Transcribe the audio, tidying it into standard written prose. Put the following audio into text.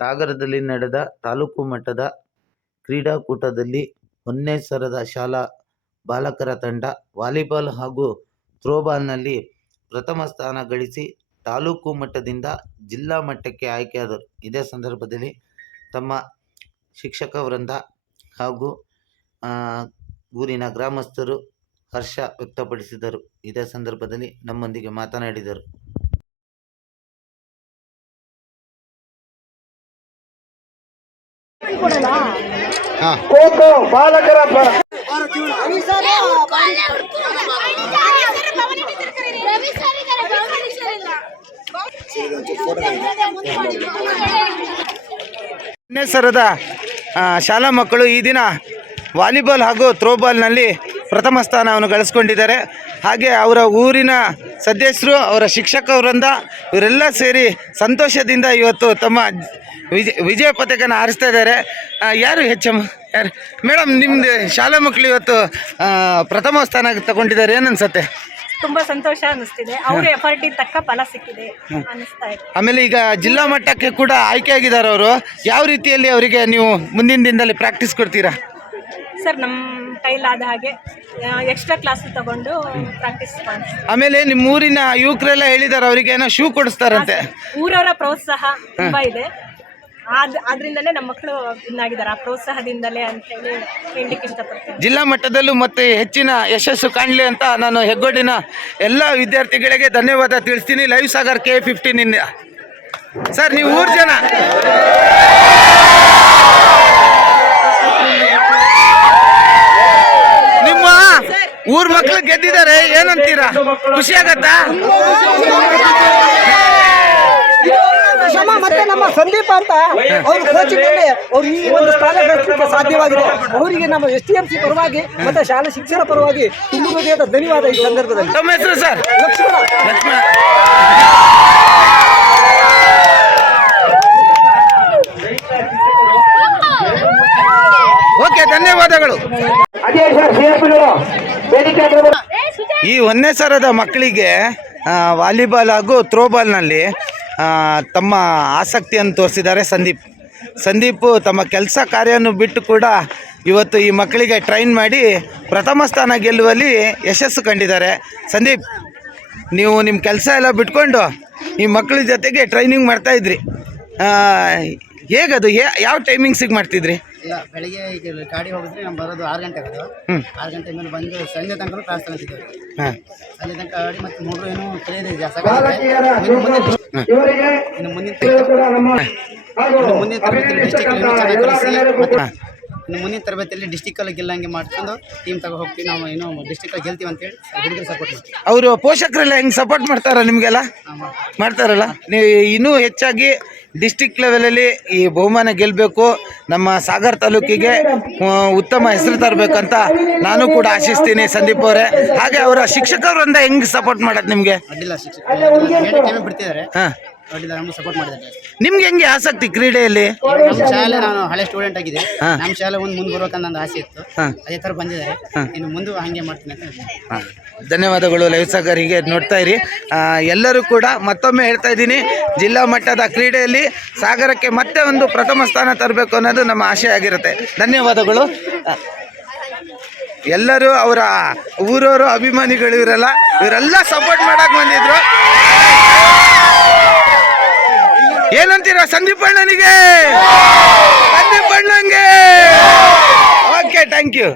ಸಾಗರದಲ್ಲಿ ನಡೆದ ತಾಲೂಕು ಮಟ್ಟದ ಕ್ರೀಡಾಕೂಟದಲ್ಲಿ ಹೊನ್ನೇಸರದ ಶಾಲಾ ಬಾಲಕರ ತಂಡ ವಾಲಿಬಾಲ್ ಹಾಗೂ ಥ್ರೋಬಾಲ್ನಲ್ಲಿ ಪ್ರಥಮ ಸ್ಥಾನ ಗಳಿಸಿ ತಾಲೂಕು ಮಟ್ಟದಿಂದ ಜಿಲ್ಲಾ ಮಟ್ಟಕ್ಕೆ ಆಯ್ಕೆಯಾದರು. ಇದೇ ಸಂದರ್ಭದಲ್ಲಿ ತಮ್ಮ ಶಿಕ್ಷಕ ವೃಂದ ಹಾಗೂ ಊರಿನ ಗ್ರಾಮಸ್ಥರು ಹರ್ಷ ವ್ಯಕ್ತಪಡಿಸಿದರು. ಇದೇ ಸಂದರ್ಭದಲ್ಲಿ ನಮ್ಮೊಂದಿಗೆ ಮಾತನಾಡಿದರು. ಖೋಖೋ ಬಾಲಕರ ಹೊನ್ನೇಸರದ ಶಾಲಾ ಮಕ್ಕಳು ಈ ದಿನ ವಾಲಿಬಾಲ್ ಹಾಗೂ ಥ್ರೋಬಾಲ್ನಲ್ಲಿ ಪ್ರಥಮ ಸ್ಥಾನವನ್ನು ಗಳಿಸ್ಕೊಂಡಿದ್ದಾರೆ. ಹಾಗೆ ಅವರ ಊರಿನ ಸದಸ್ಯರು, ಅವರ ಶಿಕ್ಷಕ ವೃಂದ ಇವರೆಲ್ಲ ಸೇರಿ ಸಂತೋಷದಿಂದ ಇವತ್ತು ತಮ್ಮ ವಿಜಯ ಪತಾಕನ ಹಾರಿಸ್ತಾ ಇದ್ದಾರೆ. ಯಾರು ಯಾರು ಮೇಡಮ್, ನಿಮ್ಮದು ಶಾಲಾ ಮಕ್ಕಳು ಇವತ್ತು ಪ್ರಥಮ ಸ್ಥಾನ ತಗೊಂಡಿದ್ದಾರೆ, ಏನು ಅನ್ಸುತ್ತೆ? ತುಂಬಾ ಸಂತೋಷ ಅನಿಸ್ತಿದೆ. ಅವ್ರ ಎಫರ್ಟ್ ತಕ್ಕ ಫಲ ಸಿಕ್ಕಿದೆ ಅನಿಸ್ತಾ ಇದೆ. ಆಮೇಲೆ ಈಗ ಜಿಲ್ಲಾ ಮಟ್ಟಕ್ಕೆ ಕೂಡ ಆಯ್ಕೆ ಆಗಿದ್ದಾರೆ ಅವರು. ಯಾವ ರೀತಿಯಲ್ಲಿ ಅವರಿಗೆ ನೀವು ಮುಂದಿನ ದಿನದಲ್ಲಿ ಪ್ರಾಕ್ಟೀಸ್ ಕೊಡ್ತೀರಾ? ಸರ್, ನಮ್ಮ ಕೈಲಾದ ಹಾಗೆ ಎಕ್ಸ್ಟ್ರಾ ಕ್ಲಾಸ್ ತಗೊಂಡು ಪ್ರಾಕ್ಟೀಸ್ ಮಾಡ್ತೀವಿ. ಆಮೇಲೆ ನಿಮ್ಮ ಊರಿನ ಯುವಕರೆಲ್ಲ ಹೇಳಿದ್ದಾರೆ ಅವರಿಗೆ ಏನೋ ಶೂ ಕೊಡಿಸ್ತಾರಂತೆ. ಊರವರ ಪ್ರೋತ್ಸಾಹ ತುಂಬಾ ಇದೆ. ಆದ್ರಿಂದಲೇ ನಮ್ಮ ಮಕ್ಕಳು ಇನ್ನಾಗಿದ್ದಾರೆ. ಆ ಪ್ರೋತ್ಸಾಹದಿಂದಲೇ ಅಂತ ಹೇಳಲಿಕ್ಕೆ ಇಷ್ಟಪಡ್ತೀನಿ. ಜಿಲ್ಲಾ ಮಟ್ಟದಲ್ಲೂ ಮತ್ತೆ ಹೆಚ್ಚಿನ ಯಶಸ್ಸು ಕಾಣಲಿ ಅಂತ ನಾನು ಹೆಗ್ಗೋಡಿನ ಎಲ್ಲ ವಿದ್ಯಾರ್ಥಿಗಳಿಗೆ ಧನ್ಯವಾದ ತಿಳಿಸ್ತೀನಿ. ಲೈವ್ ಸಾಗರ್ K15 ಇಂದ. ಸರ್, ನೀವು ಊರು ಜನ ನಿಮ್ಮ ಊರ್ ಮಕ್ಳು ಗೆದ್ದಿದ್ದಾರೆ, ಏನಂತೀರಾ? ಖುಷಿ ಆಗತ್ತಾ? ಮತ್ತೆ ನಮ್ಮ ಸಂದೀಪ್ ಅಂತ ಅವ್ರ ಕೋಚಿಂಗ್ ಅಲ್ಲಿ ಅವ್ರು ಈ ಒಂದು ಸ್ಥಾನ ಗಳಿಸಲಿಕ್ಕೆ ಸಾಧ್ಯವಾಗಿದೆ. ಅವರಿಗೆ ನಮ್ಮ STMC ಪರವಾಗಿ ಮತ್ತೆ ಶಾಲಾ ಶಿಕ್ಷಣ ಪರವಾಗಿ ತುಂಬಾ ಧನ್ಯವಾದ. ಈ ಸಂದರ್ಭದಲ್ಲಿ ತಮ್ಮ ಹೆಸರು ಸರ್? ಲಕ್ಷ್ಮಣ. ಓಕೆ, ಧನ್ಯವಾದಗಳು. ಈ ಹೊನ್ನೇಸರದ ಮಕ್ಕಳಿಗೆ ವಾಲಿಬಾಲ್ ಹಾಗೂ ಥ್ರೋಬಾಲ್ನಲ್ಲಿ ತಮ್ಮ ಆಸಕ್ತಿಯನ್ನು ತೋರಿಸಿದ್ದಾರೆ ಸಂದೀಪ್ ತಮ್ಮ ಕೆಲಸ ಕಾರ್ಯವನ್ನು ಬಿಟ್ಟು ಕೂಡ ಇವತ್ತು ಈ ಮಕ್ಕಳಿಗೆ ಟ್ರೈನ್ ಮಾಡಿ ಪ್ರಥಮ ಸ್ಥಾನ ಗೆಲ್ಲುವಲ್ಲಿ ಯಶಸ್ಸು ಕಂಡಿದ್ದಾರೆ. ಸಂದೀಪ್, ನೀವು ನಿಮ್ಮ ಕೆಲಸ ಎಲ್ಲ ಬಿಟ್ಕೊಂಡು ಈ ಮಕ್ಕಳ ಜೊತೆಗೆ ಟ್ರೈನಿಂಗ್ ಮಾಡ್ತಾಯಿದ್ರಿ. ಹೇಗದು? ಯಾವ ಟೈಮಿಂಗ್ಸಿಗೆ ಮಾಡ್ತಿದ್ರಿ? ಇಲ್ಲ, ಬೆಳಿಗ್ಗೆ ಈಗ ಗಾಡಿ ಹೋಗಿದ್ರೆ ನಾವು ಬರೋದು 6 ಗಂಟೆ ಆಗೋದು. 6 ಗಂಟೆ ಮೇಲೆ ಬಂದು ಸಂಜೆ ತನಕ ಕ್ಲಾಸ್ ತಗೊಂಡಿದ್ದೇವೆ. ಸಂಜೆ ತನಕ ಆಡಿ ಮತ್ತೆ ಮೂರು ಏನು ತಿಳಿಯೋದು ಜಾಸ್ತಿ ಇನ್ನು ಮುಂದಿನ ತರಬೇತಿಯಲ್ಲಿ ಡಿಸ್ಟಿಕಲ್ಲಿ ಚೆನ್ನಾಗಿ ಕಲಿಸಿ ಮತ್ತೆ ಇನ್ನು ಮುಂದಿನ ತರಬೇತಿಯಲ್ಲಿ ಡಿಸ್ಟಿಕಲ್ಲಿ ಗೆಲ್ಲಂಗೆ ಮಾಡ್ಕೊಂಡು ಟೀಮ್ ತಗೋ ಹೋಗ್ತೀವಿ. ನಾವು ಏನೋ ಡಿಸ್ಟಿಕಲ್ಲಿ ಗೆಲ್ತೀವಿ ಅಂತೇಳಿ ಹುಡುಗರು ಸಪೋರ್ಟ್ ಮಾಡ್ತೀವಿ. ಅವರು ಪೋಷಕರೆಲ್ಲ ಹೆಂಗೆ ಸಪೋರ್ಟ್ ಮಾಡ್ತಾರ ನಿಮಗೆಲ್ಲ? ಮಾಡ್ತಾರಲ್ಲ. ನೀವು ಇನ್ನೂ ಹೆಚ್ಚಾಗಿ ಡಿಸ್ಟಿಕ್ ಲೆವೆಲಲ್ಲಿ ಈ ಬಹುಮಾನ ಗೆಲ್ಲಬೇಕು, ನಮ್ಮ ಸಾಗರ್ ತಾಲೂಕಿಗೆ ಉತ್ತಮ ಹೆಸರು ತರಬೇಕಂತ ನಾನು ಕೂಡ ಆಶಿಸ್ತೀನಿ ಸಂದೀಪ್ ಅವರೇ. ಹಾಗೆ ಅವರ ಶಿಕ್ಷಕರಿಂದ ಹೆಂಗೆ ಸಪೋರ್ಟ್ ಮಾಡೋದು ನಿಮಗೆ? ಅಡ್ಡಿಲ್ಲ, ಶಿಕ್ಷಕರು ಬಿಡ್ತಿದ್ದಾರೆ. ಅಡ್ಡಿಲ್ಲ, ನಮ್ಗೆ ಸಪೋರ್ಟ್ ಮಾಡಿದ್ದಾರೆ. ನಿಮ್ಗೆ ಹೆಂಗೆ ಆಸಕ್ತಿ ಕ್ರೀಡೆಯಲ್ಲಿ? ನಮ್ಮ ಶಾಲೆ ನಾನು ಹಳೆ ಸ್ಟೂಡೆಂಟ್ ಆಗಿದೆ. ನಮ್ಮ ಶಾಲೆ ಮುಂದೆ ಬರ್ಬೇಕಂತ ನನ್ನ ಆಸೆ ಇತ್ತು. ಅದೇ ಥರ ಬಂದಿದ್ದಾರೆ. ಇನ್ನು ಮುಂದೆ ಹಂಗೆ ಮಾಡ್ತೀನಿ ಅಂತ. ಧನ್ಯವಾದಗಳು. ಲೈವ್ ಸಾಗರ್ ಹೀಗೆ ನೋಡ್ತಾ ಇರಿ. ಎಲ್ಲರೂ ಕೂಡ ಮತ್ತೊಮ್ಮೆ ಹೇಳ್ತಾ ಇದ್ದೀನಿ, ಜಿಲ್ಲಾ ಮಟ್ಟದ ಕ್ರೀಡೆಯಲ್ಲಿ ಸಾಗರಕ್ಕೆ ಮತ್ತೆ ಒಂದು ಪ್ರಥಮ ಸ್ಥಾನ ತರಬೇಕು ಅನ್ನೋದು ನಮ್ಮ ಆಶೆ ಆಗಿರುತ್ತೆ. ಧನ್ಯವಾದಗಳು. ಎಲ್ಲರೂ ಅವರ ಊರವರು ಅಭಿಮಾನಿಗಳು ಇವರೆಲ್ಲ ಸಪೋರ್ಟ್ ಮಾಡಕ್ಕೆ ಬಂದಿದ್ರು. ಏನಂತೀರಾ ಸಂದೀಪ್ ಅಣ್ಣನಿಗೆ? Okay, thank you.